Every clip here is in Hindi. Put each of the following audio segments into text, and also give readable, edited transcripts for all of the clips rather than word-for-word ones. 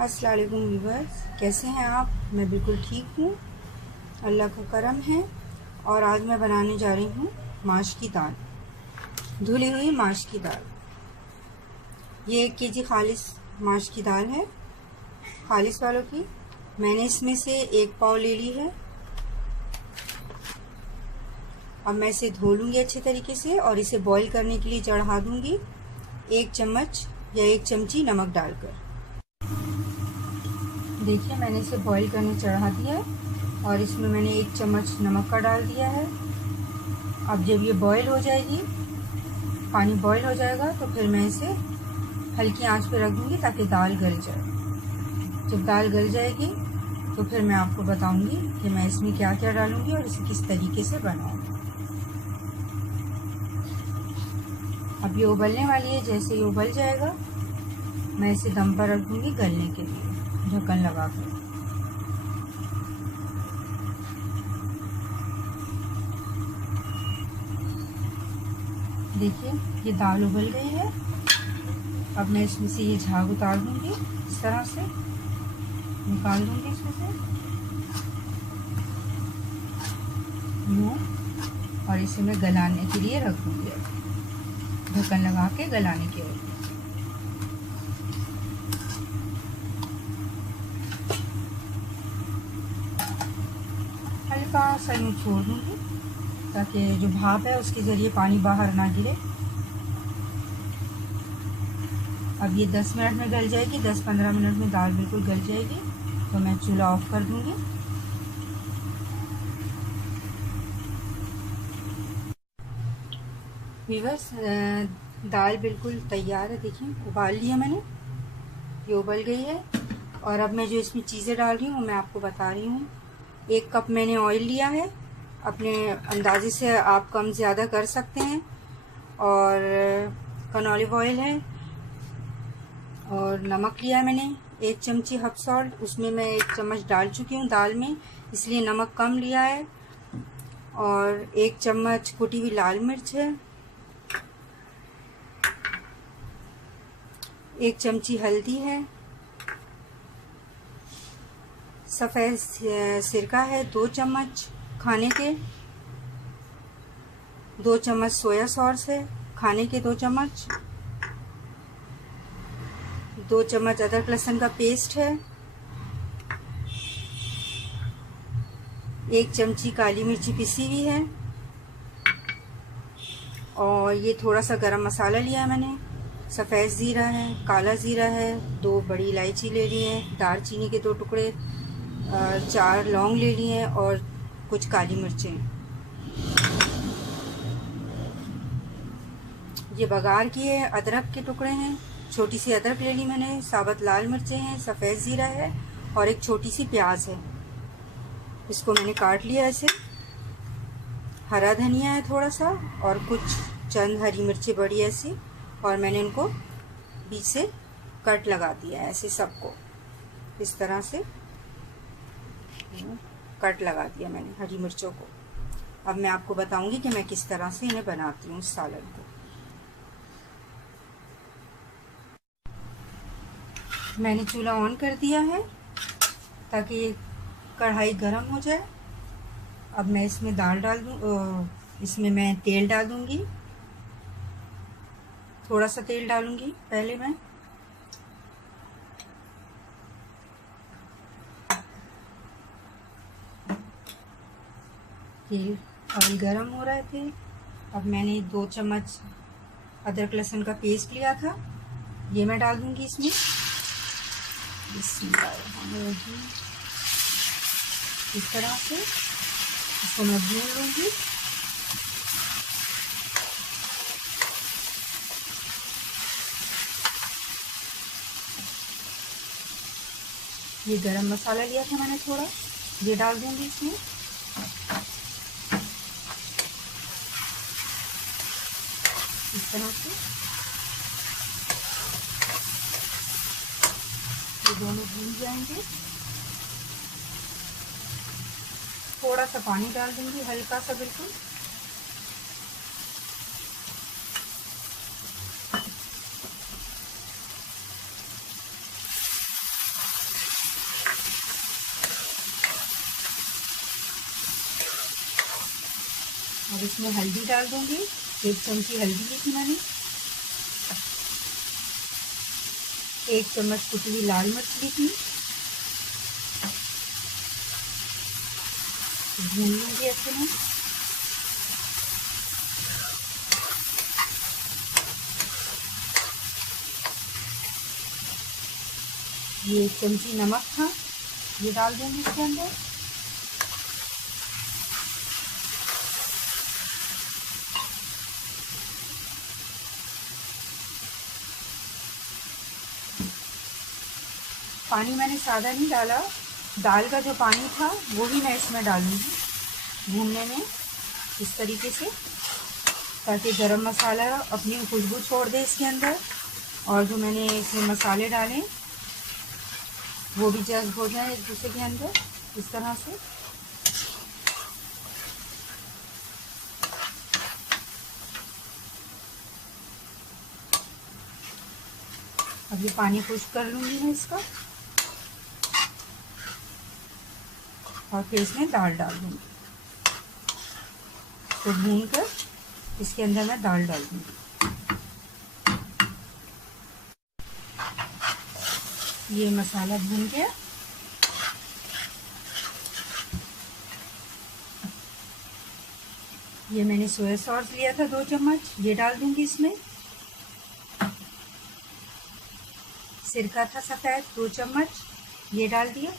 अस्सलाम वालेकुम व्यूअर्स, कैसे हैं आप। मैं बिल्कुल ठीक हूँ, अल्लाह का करम है। और आज मैं बनाने जा रही हूँ माश की दाल, धुली हुई माश की दाल। ये 1 केजी खालिस माश की दाल है, खालिस वालों की। मैंने इसमें से 1 पाव ले ली है। अब मैं इसे धो लूँगी अच्छे तरीके से और इसे बॉईल करने के लिए चढ़ा दूँगी 1 चम्मच या 1 चमची नमक डालकर। देखिए, मैंने इसे बॉईल करने चढ़ा दिया है और इसमें मैंने 1 चम्मच नमक का डाल दिया है। अब जब ये बॉईल हो जाएगी, पानी बॉईल हो जाएगा, तो फिर मैं इसे हल्की आंच पे रख दूँगी ताकि दाल गल जाए। जब दाल गल जाएगी तो फिर मैं आपको बताऊँगी कि मैं इसमें क्या क्या डालूँगी और इसे किस तरीके से बनाऊँगी। अब ये उबलने वाली है। जैसे ये उबल जाएगा मैं इसे दम पर रख दूँगी गलने के लिए, ढक्कन लगा कर। देखिए, ये दाल उबल गई है। अब मैं इसमें से ये झाग उतार दूँगी, इस तरह से निकाल दूँगी इसमें से यूँ, और इसे मैं गलाने के लिए रख दूँगी, ढक्कन लगा के गलाने के लिए। हल्का सा यूँ छोड़ दूँगी ताकि जो भाप है उसके ज़रिए पानी बाहर ना गिरे। अब ये 10 मिनट में गल जाएगी, 10-15 मिनट में दाल बिल्कुल गल जाएगी। तो मैं चूल्हा ऑफ कर दूँगी। व्यूअर्स, दाल बिल्कुल तैयार है। देखिए, उबाल लिया मैंने, ये उबल गई है। और अब मैं जो इसमें चीज़ें डाल रही हूँ मैं आपको बता रही हूँ। 1 कप मैंने ऑयल लिया है, अपने अंदाजे से आप कम ज़्यादा कर सकते हैं। और कनॉलिव ऑयल है, और नमक लिया है मैंने 1 चमची हब सॉल्ट, उसमें मैं 1 चम्मच डाल चुकी हूँ दाल में, इसलिए नमक कम लिया है। और 1 चम्मच कुटी हुई लाल मिर्च है, 1 चमची हल्दी है, सफ़ेद सिरका है 2 चम्मच खाने के, 2 चम्मच सोया सॉस है खाने के 2 चम्मच, 2 चम्मच अदरक लहसुन का पेस्ट है, 1 चमची काली मिर्ची पिसी हुई है, और ये थोड़ा सा गरम मसाला लिया है मैंने, सफ़ेद ज़ीरा है, काला ज़ीरा है, 2 बड़ी इलायची ले ली है, दालचीनी के 2 टुकड़े, 4 लौंग ले लिए हैं, और कुछ काली मिर्चें। ये बघार की है, अदरक के टुकड़े हैं, छोटी सी अदरक ले ली मैंने, साबुत लाल मिर्चें हैं, सफ़ेद ज़ीरा है, और एक छोटी सी प्याज है, इसको मैंने काट लिया ऐसे। हरा धनिया है थोड़ा सा, और कुछ चंद हरी मिर्ची बड़ी ऐसी, और मैंने इनको बीच से कट लगा दिया है ऐसे, सबको इस तरह से कट लगा दिया मैंने हरी मिर्चों को। अब मैं आपको बताऊंगी कि मैं किस तरह से इन्हें बनाती हूँ इस सालन को। मैंने चूल्हा ऑन कर दिया है ताकि ये कढ़ाई गर्म हो जाए। अब मैं इसमें दाल डाल दूँ, इसमें मैं तेल डाल दूँगी, थोड़ा सा तेल डालूँगी पहले मैं। तेल ऑयल गर्म हो रहे थे। अब मैंने 2 चम्मच अदरक लहसुन का पेस्ट लिया था, ये मैं डाल दूँगी इसमें। इस तरह से इसको मैं भून लूँगी। ये गरम मसाला लिया था मैंने थोड़ा, ये डाल दूँगी इसमें। इस तरह से ये दोनों भून जाएंगे। थोड़ा सा पानी डाल दूँगी, हल्का सा बिल्कुल। अब इसमें हल्दी डाल दूंगी, 1 चमची हल्दी ली थी मैंने। 1 चम्मच कुटी हुई लाल मिर्च ली थी। भून लूंगी ऐसे में। ये 1 चमची नमक था, ये डाल दूंगी इसके अंदर। पानी मैंने सादा नहीं डाला, दाल का जो पानी था वो भी मैं इसमें डालूंगी भूनने में, इस तरीके से, ताकि गरम मसाला अपनी खुशबू छोड़ दे इसके अंदर, और जो मैंने इसमें मसाले डाले वो भी जज्ब हो जाए एक दूसरे के अंदर, इस तरह से। अब ये पानी खुश्क कर लूंगी मैं इसका, और फिर इसमें दाल डाल दूंगी। तो भून कर इसके अंदर मैं दाल डाल दूंगी। ये मसाला भून गया। ये मैंने सोया सॉस लिया था 2 चम्मच, ये डाल दूंगी इसमें। सिरका था सफ़ेद 2 चम्मच, ये डाल दिया।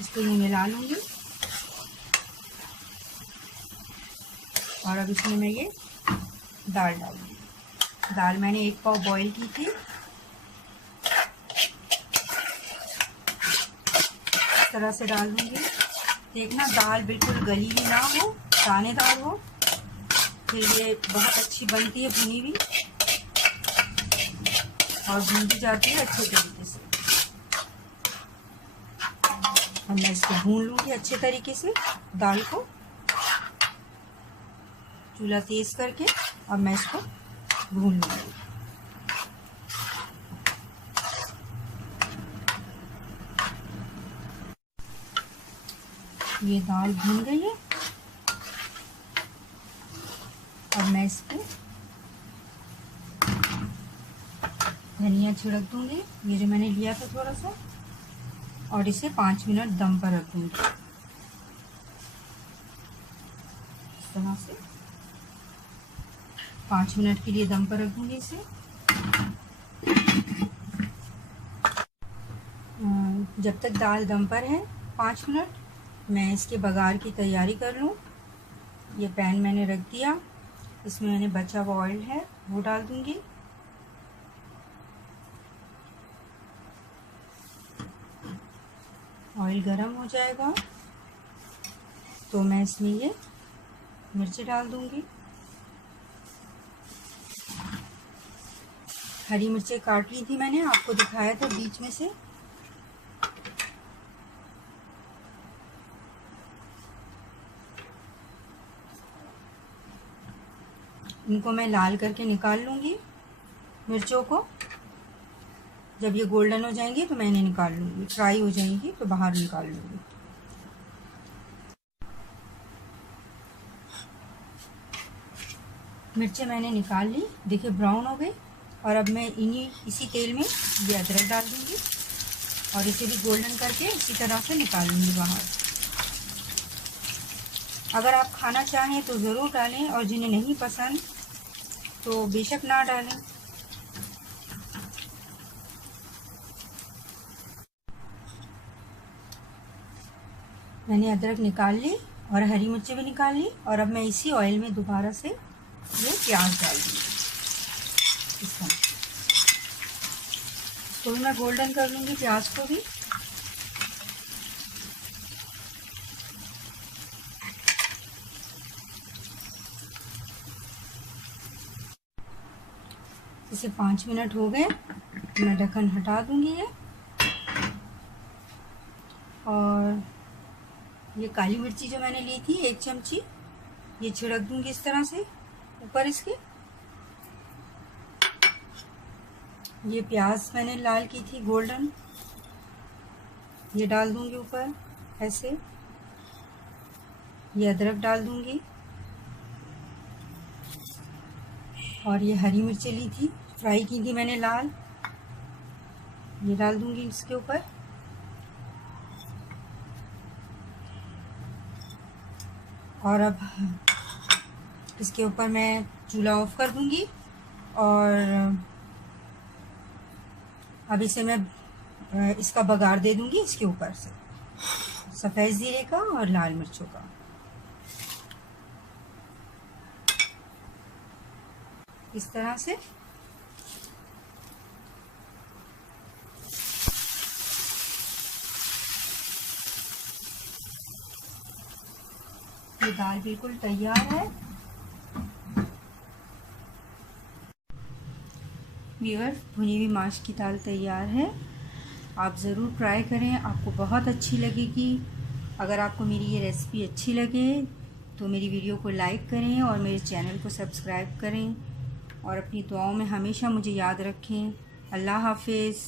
इसको यूँ मिला लूँगी, और अब इसमें मैं ये दाल डालूँगी। दाल मैंने 1 पाव बॉईल की थी, इस तरह से डाल दूँगी। देखना दाल बिल्कुल गली हुई ना हो, दानेदार हो, फिर ये बहुत अच्छी बनती है भुनी हुई, और भून भी जाती है अच्छे तरीके से। अब मैं इसको भून लूँगी अच्छे तरीके से दाल को, चूल्हा तेज करके। अब मैं इसको भून लूँगी। ये दाल भून गई है। अब मैं इस पे धनिया छिड़क दूंगी, ये जो मैंने लिया था थोड़ा सा, और इसे 5 मिनट दम पर रख दूंगी, इस तरह से 5 मिनट के लिए दम पर रख दूंगी इसे। जब तक दाल दम पर है 5 मिनट, मैं इसके बघार की तैयारी कर लूँ। ये पैन मैंने रख दिया, इसमें मैंने बचा हुआ ऑयल है वो डाल दूंगी। ऑयल गरम हो जाएगा तो मैं इसमें ये मिर्ची डाल दूंगी। हरी मिर्चें काट ली थी मैंने, आपको दिखाया था बीच में से। इनको मैं लाल करके निकाल लूँगी मिर्चों को। जब ये गोल्डन हो जाएंगी तो मैं इन्हें निकाल लूँगी, फ्राई हो जाएंगी तो बाहर निकाल लूँगी। मिर्चें मैंने निकाल ली, देखिए ब्राउन हो गई। और अब मैं इसी तेल में ये अदरक डाल दूँगी, और इसे भी गोल्डन करके इसी तरह से निकाल लूँगी बाहर। अगर आप खाना चाहें तो ज़रूर डालें, और जिन्हें नहीं पसंद तो बेशक ना डालें। मैंने अदरक निकाल ली और हरी मिर्ची भी निकाल ली, और अब मैं इसी ऑयल में दोबारा से ये प्याज डाल दूँगी। इसको भी मैं गोल्डन कर लूँगी, प्याज को भी। इसे 5 मिनट हो गए, मैं ढक्कन हटा दूँगी ये। और ये काली मिर्ची जो मैंने ली थी 1 चमची, ये छिड़क दूँगी इस तरह से ऊपर इसके। ये प्याज मैंने लाल की थी गोल्डन, ये डाल दूँगी ऊपर ऐसे। ये अदरक डाल दूँगी। और ये हरी मिर्चें ली थी, फ्राई की थी मैंने लाल, ये डाल दूंगी इसके ऊपर। और अब इसके ऊपर मैं चूल्हा ऑफ कर दूंगी और अब इसे मैं इसका बघार दे दूंगी इसके ऊपर से, सफ़ेद ज़ीरे का और लाल मिर्चों का। इस तरह से ये दाल बिल्कुल तैयार है। व्यूअर, भुनी हुई माश की दाल तैयार है। आप ज़रूर ट्राई करें, आपको बहुत अच्छी लगेगी। अगर आपको मेरी ये रेसिपी अच्छी लगे तो मेरी वीडियो को लाइक करें और मेरे चैनल को सब्सक्राइब करें और अपनी दुआओं में हमेशा मुझे याद रखें। अल्लाह हाफिज़।